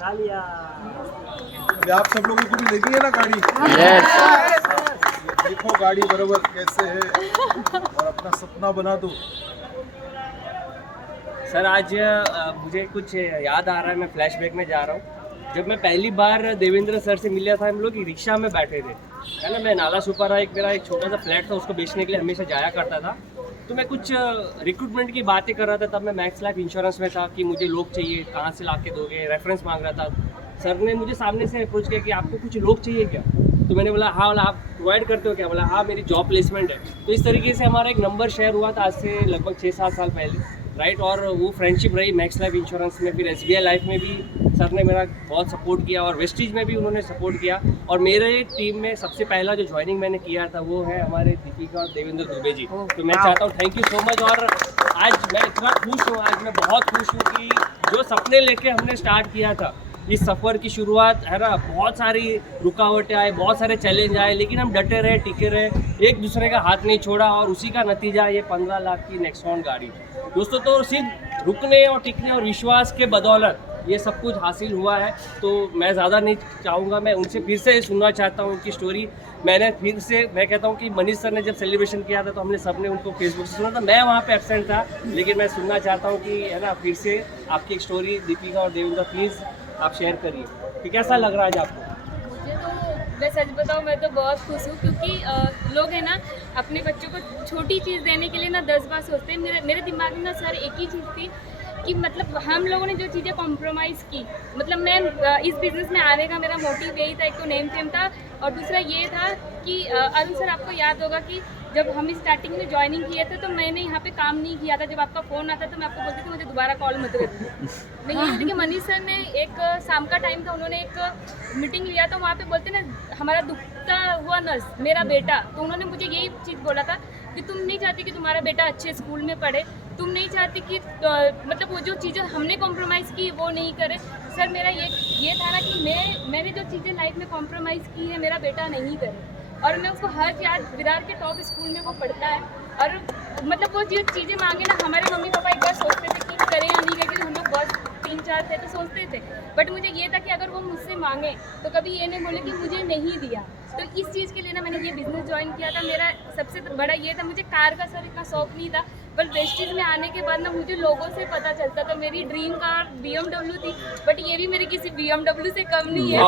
अभी आप सब लोगों को भी लेनी है ना गाड़ी? देखो गाड़ी बराबर कैसे है और अपना सपना बना दो। सर आज मुझे कुछ याद आ रहा है, मैं फ्लैशबैक में जा रहा हूँ। जब मैं पहली बार देवेंद्र सर से मिला था, हम लोग रिक्शा में बैठे थे, है ना। मैं नाला सुपारा मेरा एक छोटा सा फ्लैट था, उसको बेचने के लिए हमेशा जाया करता था। तो मैं कुछ रिक्रूटमेंट की बातें कर रहा था, तब मैं मैक्स लाइफ इंश्योरेंस में था कि मुझे लोग चाहिए, कहाँ से ला के दोगे, रेफरेंस मांग रहा था। सर ने मुझे सामने से अप्रोच किया कि आपको कुछ लोग चाहिए क्या? तो मैंने बोला हाँ। बोला आप प्रोवाइड करते हो क्या? बोला हाँ, मेरी जॉब प्लेसमेंट है। तो इस तरीके से हमारा एक नंबर शेयर हुआ था आज से लगभग 6-7 साल पहले, राइट। और वो फ्रेंडशिप रही मैक्स लाइफ इंश्योरेंस में, फिर SBI लाइफ में भी सर ने मेरा बहुत सपोर्ट किया, और वेस्टीज में भी उन्होंने सपोर्ट किया। और मेरे टीम में सबसे पहला जो ज्वाइनिंग मैंने किया था वो है हमारे दीपिका और देवेंद्र दुबे जी। तो मैं चाहता हूँ थैंक यू सो मच। और आज मैं इतना खुश हूँ, आज मैं बहुत खुश हूँ कि जो सपने लेके हमने स्टार्ट किया था, इस सफ़र की शुरुआत है ना, बहुत सारी रुकावटें आए, बहुत सारे चैलेंज आए, लेकिन हम डटे रहे, टिके रहे, एक दूसरे का हाथ नहीं छोड़ा, और उसी का नतीजा ये 15 लाख की नेक्सॉन गाड़ी। दोस्तों, तो सिर्फ रुकने और टिकने और विश्वास के बदौलत ये सब कुछ हासिल हुआ है। तो मैं ज़्यादा नहीं चाहूँगा, मैं उनसे फिर से सुनना चाहता हूँ उनकी स्टोरी। मैं कहता हूँ कि मनीष सर ने जब सेलिब्रेशन किया था तो हमने सबने उनको फेसबुक से सुना था, मैं वहाँ पे एब्सेंट था, लेकिन मैं सुनना चाहता हूँ कि है ना, फिर से आपकी एक स्टोरी दीपिका और देवेंद्र प्लीज़ आप शेयर करिए कि कैसा लग रहा है आज आपको? मुझे तो, मैं सच बताऊँ, मैं तो बहुत खुश हूँ, क्योंकि लोग हैं ना, अपने बच्चों को छोटी चीज़ देने के लिए ना 10 बार सोचते हैं। मेरे दिमाग में ना सर एक ही चीज़ थी कि मतलब हम लोगों ने जो चीज़ें कॉम्प्रोमाइज़ की, मतलब मैं इस बिज़नेस में आने का मेरा मोटिव यही था। एक तो नेम फेम था, और दूसरा ये था कि अरुण सर, आपको याद होगा कि जब हम स्टार्टिंग में ज्वाइनिंग किए थे तो मैंने यहाँ पे काम नहीं किया था। जब आपका फ़ोन आता तो मैं आपको बोलती थी मुझे दोबारा कॉल मत करना। लेकिन देखिए, मनीष सर ने एक शाम का टाइम था, उन्होंने एक मीटिंग लिया, तो वहाँ पे बोलते ना, हमारा दुखता हुआ नर्स मेरा बेटा, तो उन्होंने मुझे यही चीज़ बोला था कि तुम नहीं चाहती कि तुम्हारा बेटा अच्छे स्कूल में पढ़े, तुम नहीं चाहती कि मतलब वो जो चीज़ें हमने कॉम्प्रोमाइज़ की वो नहीं करे। सर, मेरा ये था ना कि मैंने जो चीज़ें लाइफ में कॉम्प्रोमाइज़ की है, मेरा बेटा नहीं करे। और मैं उसको हर याद, विरार के टॉप स्कूल में वो पढ़ता है, और मतलब वो जो चीज़ें मांगे ना, हमारे मम्मी पापा एक बार सोचते थे कि करें या नहीं करें, क्योंकि हम लोग बहुत 3-4 थे तो सोचते थे। बट मुझे ये था कि अगर वो मुझसे मांगे तो कभी ये नहीं बोले कि मुझे नहीं दिया। तो इस चीज़ के लिए ना मैंने ये बिज़नेस ज्वाइन किया था। मेरा सबसे बड़ा ये था, मुझे कार का सर इतना शौक नहीं था, पर वेस्टीज में आने के बाद ना मुझे लोगों से पता चलता था। मेरी ड्रीम कार BMW थी, बट ये भी मेरी किसी BMW से कम नहीं है।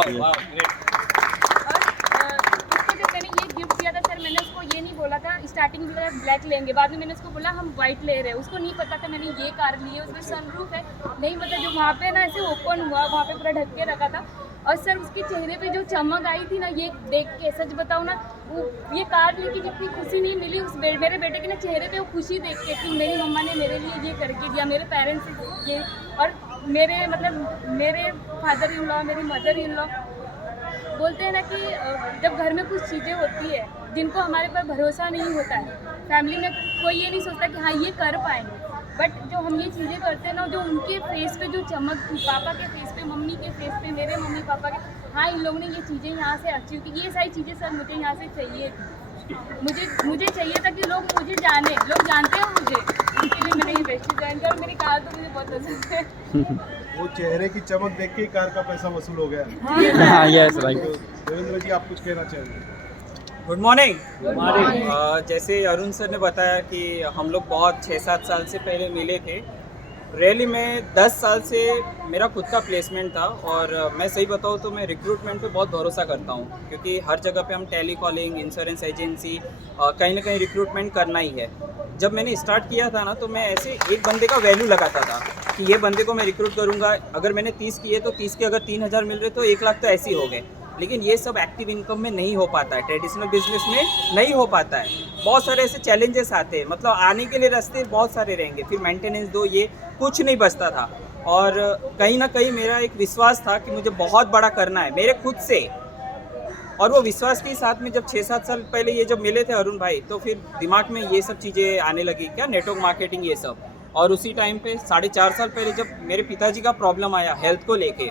गिफ्ट दिया था सर, मैंने उसको ये नहीं बोला था, स्टार्टिंग में ब्लैक लेंगे, बाद में मैंने उसको बोला हम वाइट ले रहे हैं। उसको नहीं पता था मैंने ये कार ली है, उसमें सनरूफ है, नहीं पता। जो वहाँ पे ना ऐसे ओपन हुआ, वहाँ पे पूरा ढक के रखा था, और सर उसके चेहरे पे जो चमक आई थी ना, ये देख के सच बताऊँ ना, वो ये कार लेके जितनी खुशी नहीं मिली उस मेरे बेटे के ना चेहरे पे वो खुशी देख के कि मेरी मम्मा ने मेरे लिए ये करके दिया, मेरे पेरेंट्स ये, और मेरे मतलब मेरे फादर इन लॉ, मेरी मदर इन लॉ बोलते हैं ना कि जब घर में कुछ चीज़ें होती है जिनको हमारे पर भरोसा नहीं होता है, फैमिली में कोई ये नहीं सोचता कि हाँ ये कर पाएंगे, बट जो हम ये चीज़ें करते हैं ना, जो उनके फेस पे जो चमक थी, पापा के फेस पे, मम्मी के फेस पे, मेरे मम्मी पापा के, हाँ इन लोगों ने ये चीज़ें यहाँ से अचीव की, ये सारी चीज़ें सर मुझे यहाँ से चाहिए थी। मुझे चाहिए था कि लोग मुझे जाने, लोग जानते हैं मुझे, इसके लिए मैंने ये वेस्टी ज्वाइन किया, और मेरी कार तो मुझे बहुत पसंद है। वो चेहरे की चमक देख के ही कार का पैसा वसूल हो गया। Yes right. देवेंद्र जी, आप कुछ कहना चाहेंगे? Good morning. जैसे अरुण सर ने बताया कि हम लोग बहुत 6-7 साल से पहले मिले थे। रियली में 10 साल से मेरा खुद का प्लेसमेंट था, और मैं सही बताऊँ तो मैं रिक्रूटमेंट पे बहुत भरोसा करता हूँ, क्योंकि हर जगह पे हम टेली कॉलिंग, इंश्योरेंस एजेंसी, कहीं ना कहीं रिक्रूटमेंट करना ही है। जब मैंने स्टार्ट किया था ना, तो मैं ऐसे एक बंदे का वैल्यू लगाता था कि ये बंदे को मैं रिक्रूट करूँगा, अगर मैंने 30 किए तो 30 के अगर 3,000 मिल रहे तो 1 लाख तो ऐसे ही हो गए। लेकिन ये सब एक्टिव इनकम में नहीं हो पाता है, ट्रेडिशनल बिजनेस में नहीं हो पाता है। बहुत सारे ऐसे चैलेंजेस आते हैं, मतलब आने के लिए रास्ते बहुत सारे रहेंगे, फिर मेंटेनेंस दो, ये कुछ नहीं बचता था। और कहीं ना कहीं मेरा एक विश्वास था कि मुझे बहुत बड़ा करना है मेरे खुद से, और वो विश्वास के साथ में जब 6-7 साल पहले ये जब मिले थे अरुण भाई, तो फिर दिमाग में ये सब चीज़ें आने लगी, क्या नेटवर्क मार्केटिंग ये सब। और उसी टाइम पे 4.5 साल पहले जब मेरे पिताजी का प्रॉब्लम आया हेल्थ को लेके,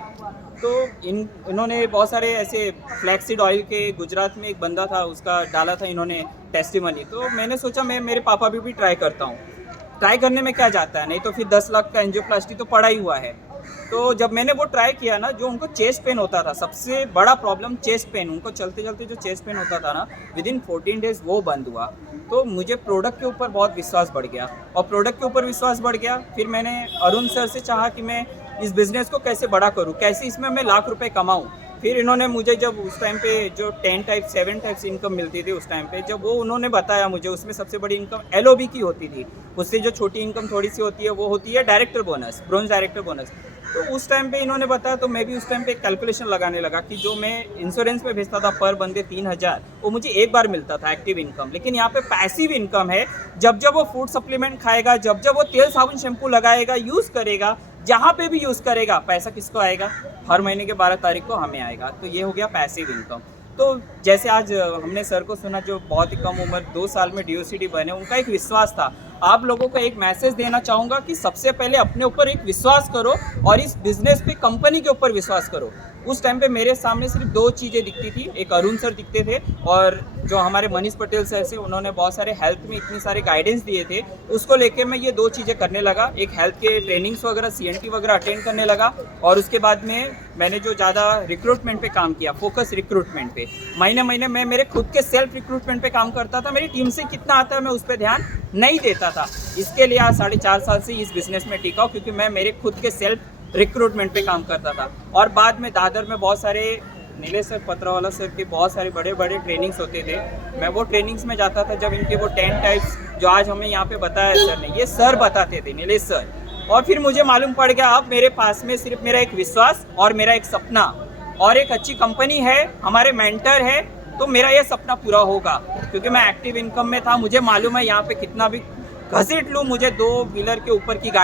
तो इन्होंने बहुत सारे ऐसे फ्लैक्सीड ऑयल के, गुजरात में एक बंदा था उसका डाला था इन्होंने टेस्टिमनी, तो मैंने सोचा मैं मेरे पापा भी ट्राई करता हूँ। ट्राई करने में क्या जाता है, नहीं तो फिर 10 लाख का एंजियोप्लास्टी तो पड़ा ही हुआ है। तो जब मैंने वो ट्राई किया ना, जो उनको चेस्ट पेन होता था, सबसे बड़ा प्रॉब्लम चेस्ट पेन, उनको चलते चलते जो चेस्ट पेन होता था ना, विद इन 14 डेज वो बंद हुआ। तो मुझे प्रोडक्ट के ऊपर बहुत विश्वास बढ़ गया, और प्रोडक्ट के ऊपर विश्वास बढ़ गया, फिर मैंने अरुण सर से चाहा कि मैं इस बिज़नेस को कैसे बड़ा करूं, कैसे इसमें मैं लाख रुपए कमाऊं। फिर इन्होंने मुझे, जब उस टाइम पे जो 10 टाइप 7 टाइप्स इनकम मिलती थी उस टाइम पे, जब वो उन्होंने बताया मुझे, उसमें सबसे बड़ी इनकम LOB की होती थी, उससे जो छोटी इनकम थोड़ी सी होती है वो होती है director bonus, bronze director bonus. तो उस टाइम पे इन्होंने बताया, तो मैं भी उस टाइम पे कैलकुलेशन लगाने लगा कि जो मैं इंश्योरेंस में भेजता था पर बंदे 3000, वो मुझे एक बार मिलता था एक्टिव इनकम, लेकिन यहाँ पे पैसिव इनकम है। जब जब वो फूड सप्लीमेंट खाएगा, जब जब वो तेल साबुन शैम्पू लगाएगा, यूज़ करेगा, जहाँ पे भी यूज़ करेगा, पैसा किसको आएगा? हर महीने के 12 तारीख को हमें आएगा। तो ये हो गया पैसिव इनकम। तो जैसे आज हमने सर को सुना, जो बहुत ही कम उम्र 2 साल में DOCD बने, उनका एक विश्वास था। आप लोगों को एक मैसेज देना चाहूँगा कि सबसे पहले अपने ऊपर एक विश्वास करो, और इस बिज़नेस पे, कंपनी के ऊपर विश्वास करो। उस टाइम पे मेरे सामने सिर्फ 2 चीज़ें दिखती थी, एक अरुण सर दिखते थे, और जो हमारे मनीष पटेल सर से, उन्होंने बहुत सारे हेल्थ में इतने सारे गाइडेंस दिए थे, उसको लेके मैं ये 2 चीज़ें करने लगा। एक हेल्थ के ट्रेनिंग्स वगैरह, CNT वगैरह अटेंड करने लगा, और उसके बाद में मैंने जो ज़्यादा रिक्रूटमेंट पे काम किया, फोकस रिक्रूटमेंट पे, महीने महीने मैं मेरे खुद के सेल्फ रिक्रूटमेंट पे काम करता था। मेरी टीम से कितना आता है मैं उस पर ध्यान नहीं देता था। इसके लिए आज 4.5 साल से इस बिज़नेस में टिका हूँ, क्योंकि मैं मेरे खुद के सेल्फ रिक्रूटमेंट पे काम करता था। और बाद में दादर में बहुत सारे नीलेश सर, पत्रावाला सर के बहुत सारे बड़े बड़े ट्रेनिंग्स होते थे, मैं वो ट्रेनिंग्स में जाता था। जब इनके वो 10 टाइप्स जो आज हमें यहाँ पे बताया सर ने, ये सर बताते थे, नीलेश सर। और फिर मुझे मालूम पड़ गया, अब मेरे पास में सिर्फ मेरा एक विश्वास और मेरा एक सपना और एक अच्छी कंपनी है, हमारे मेंटर है, तो मेरा ये सपना पूरा होगा। क्योंकि मैं एक्टिव इनकम में था, मुझे मालूम है यहाँ पे कितना भी घसीट लूँ, मुझे 2 व्हीलर के ऊपर की गाड़ी